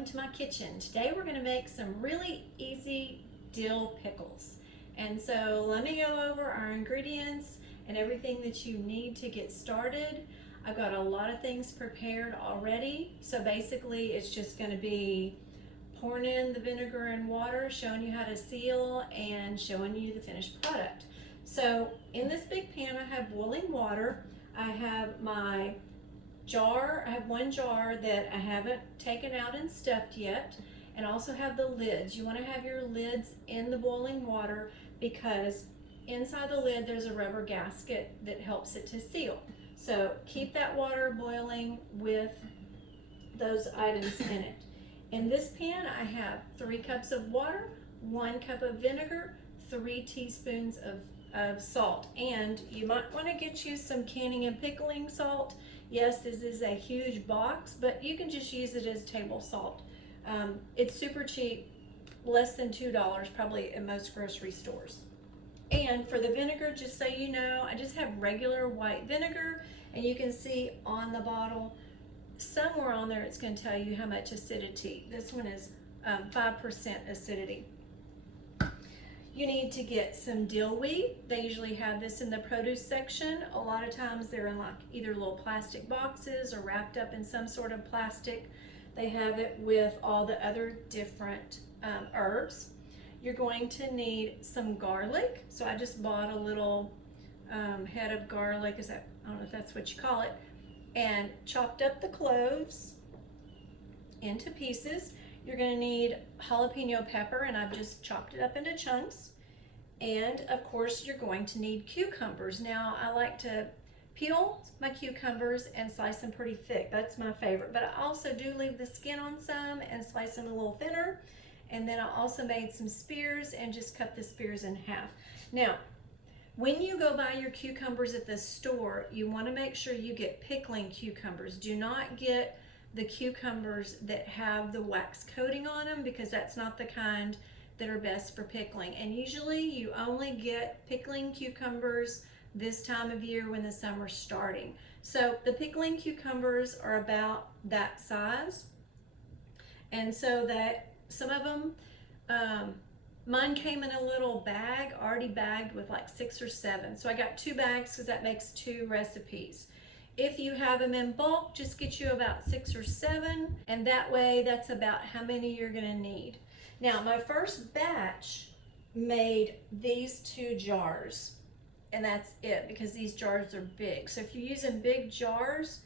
welcome to my kitchen. Today we're going to make some really easy dill pickles. And so let me go over our ingredients and everything that you need to get started. I've got a lot of things prepared already. So basically it's just going to be pouring in the vinegar and water, showing you how to seal, and showing you the finished product. So in this big pan I have boiling water. I have my jar. I have one jar that I haven't taken out and stuffed yet, and also have the lids. You want to have your lids in the boiling water because inside the lid there's a rubber gasket that helps it to seal. So keep that water boiling with those items in it. In this pan I have 3 cups of water, 1 cup of vinegar, 3 teaspoons of salt, and you might want to get you some canning and pickling salt. Yes, this is a huge box, but you can just use it as table salt. It's super cheap, less than $2 probably at most grocery stores. And for the vinegar, just so you know, I just have regular white vinegar, and you can see on the bottle, somewhere on there it's going to tell you how much acidity. This one is 5% acidity. You need to get some dill weed. They usually have this in the produce section. A lot of times they're in like either little plastic boxes or wrapped up in some sort of plastic. They have it with all the other different herbs. You're going to need some garlic. So I just bought a little head of garlic. I don't know if that's what you call it. And chopped up the cloves into pieces. You're going to need jalapeno pepper, and I've just chopped it up into chunks. And of course you're going to need cucumbers. Now I like to peel my cucumbers and slice them pretty thick. That's my favorite, but I also do leave the skin on some and slice them a little thinner. And then I also made some spears and just cut the spears in half. Now when you go buy your cucumbers at the store, you want to make sure you get pickling cucumbers. Do not get the cucumbers that have the wax coating on them, because that's not the kind that are best for pickling. And usually you only get pickling cucumbers this time of year when the summer's starting. So the pickling cucumbers are about that size, and so that some of them, mine came in a little bag, already bagged with like 6 or 7. So I got 2 bags because that makes 2 recipes. If you have them in bulk, just get you about 6 or 7, and that way that's about how many you're going to need. Now my first batch made these 2 jars, and that's it because these jars are big. So if you're using big jars,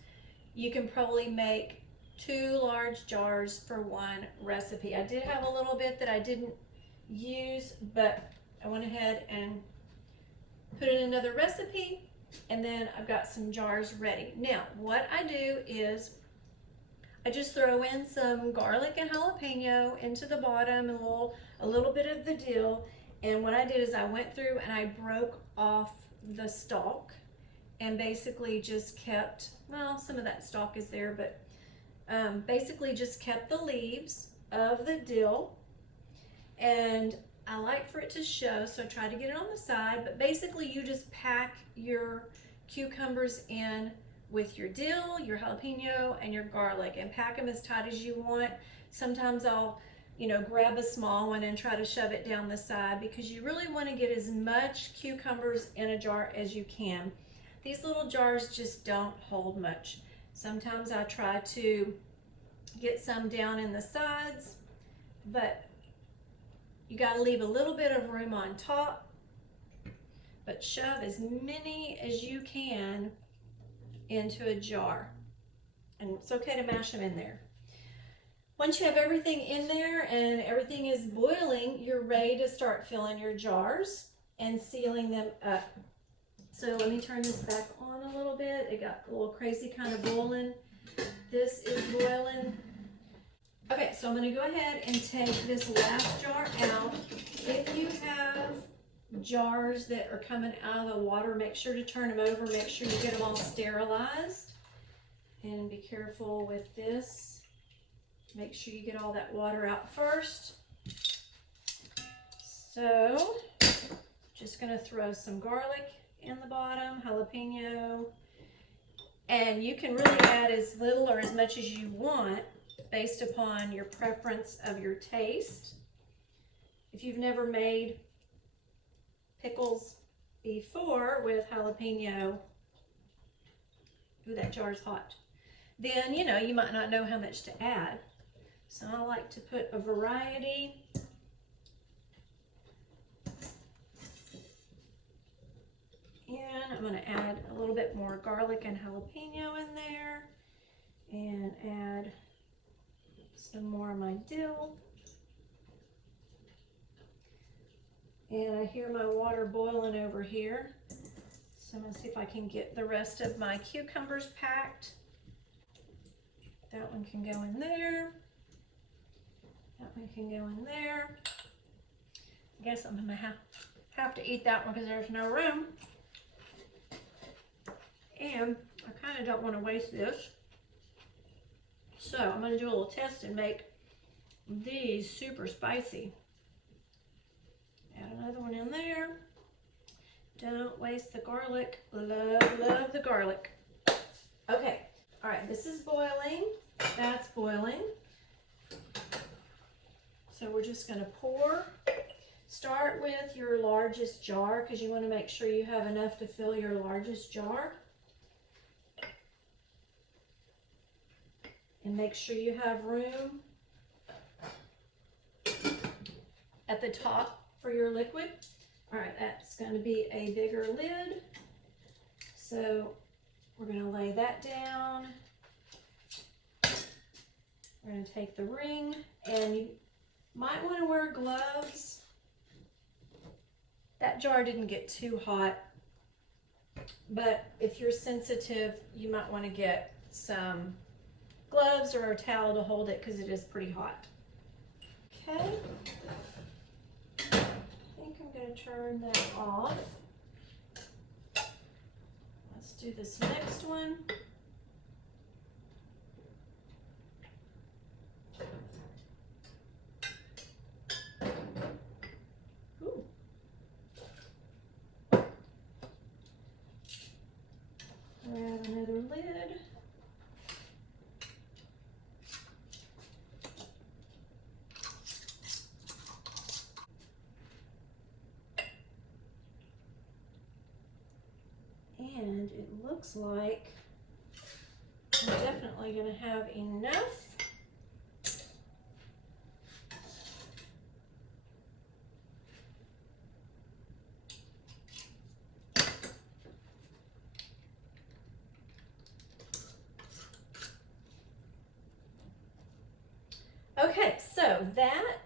you can probably make 2 large jars for 1 recipe. I did have a little bit that I didn't use, but I went ahead and put in another recipe. And then I've got some jars ready. Now, what I do is I just throw in some garlic and jalapeno into the bottom, and a little bit of the dill. And what I did is I went through and I broke off the stalk and basically just kept, well, some of that stalk is there, but basically just kept the leaves of the dill. And I like for it to show, so I try to get it on the side, but basically you just pack your cucumbers in with your dill, your jalapeno, and your garlic, and pack them as tight as you want. Sometimes I'll, grab a small one and try to shove it down the side, because you really want to get as much cucumbers in a jar as you can. These little jars just don't hold much. Sometimes I try to get some down in the sides, but you got to leave a little bit of room on top, but shove as many as you can into a jar. And it's okay to mash them in there. Once you have everything in there and everything is boiling, you're ready to start filling your jars and sealing them up. So let me turn this back on a little bit. It got a little crazy kind of boiling. This is boiling. Okay, so I'm going to go ahead and take this last jar out. If you have jars that are coming out of the water, make sure to turn them over. Make sure you get them all sterilized. And be careful with this. Make sure you get all that water out first. So, just going to throw some garlic in the bottom, jalapeno. And you can really add as little or as much as you want. based upon your preference of your taste. If you've never made pickles before with jalapeno, ooh, that jar's hot, then you know, you might not know how much to add. So I like to put a variety. And I'm going to add a little bit more garlic and jalapeno in there, and add some more of my dill. And I hear my water boiling over here, so I'm going to see if I can get the rest of my cucumbers packed. That one can go in there. That one can go in there. I guess I'm going to have to eat that one because there's no room. And I kind of don't want to waste this. So I'm going to do a little test and make these super spicy. Add another one in there. Don't waste the garlic. Love the garlic. Okay. All right. This is boiling. That's boiling. So we're just going to pour. Start with your largest jar because you want to make sure you have enough to fill your largest jar. And make sure you have room at the top for your liquid. All right, that's going to be a bigger lid. So we're going to lay that down. We're going to take the ring, and you might want to wear gloves. That jar didn't get too hot, but if you're sensitive, you might want to get some gloves or a towel to hold it because it is pretty hot. Okay. I think I'm going to turn that off. Let's do this next one. Ooh. Add another lid. And it looks like I'm definitely going to have enough. Okay, so that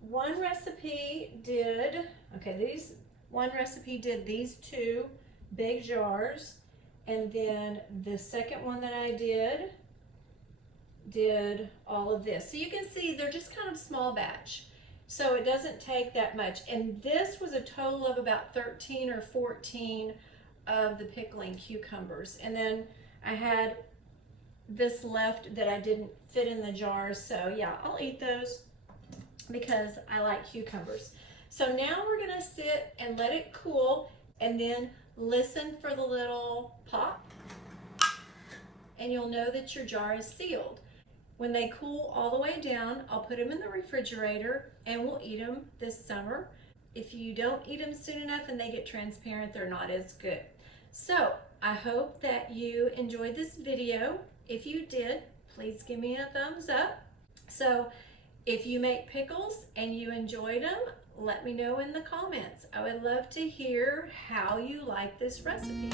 one recipe did, one recipe did these 2 big jars, and then the second one that I did all of this. So you can see they're just kind of small batch, so it doesn't take that much. And this was a total of about 13 or 14 of the pickling cucumbers, and then I had this left that I didn't fit in the jars. So yeah, I'll eat those because I like cucumbers. So now we're gonna sit and let it cool, and then listen for the little pop, and you'll know that your jar is sealed. When they cool all the way down, I'll put them in the refrigerator and we'll eat them this summer. If you don't eat them soon enough and they get transparent, they're not as good. So I hope that you enjoyed this video. If you did, please give me a thumbs up. So if you make pickles and you enjoyed them, let me know in the comments. I would love to hear how you like this recipe.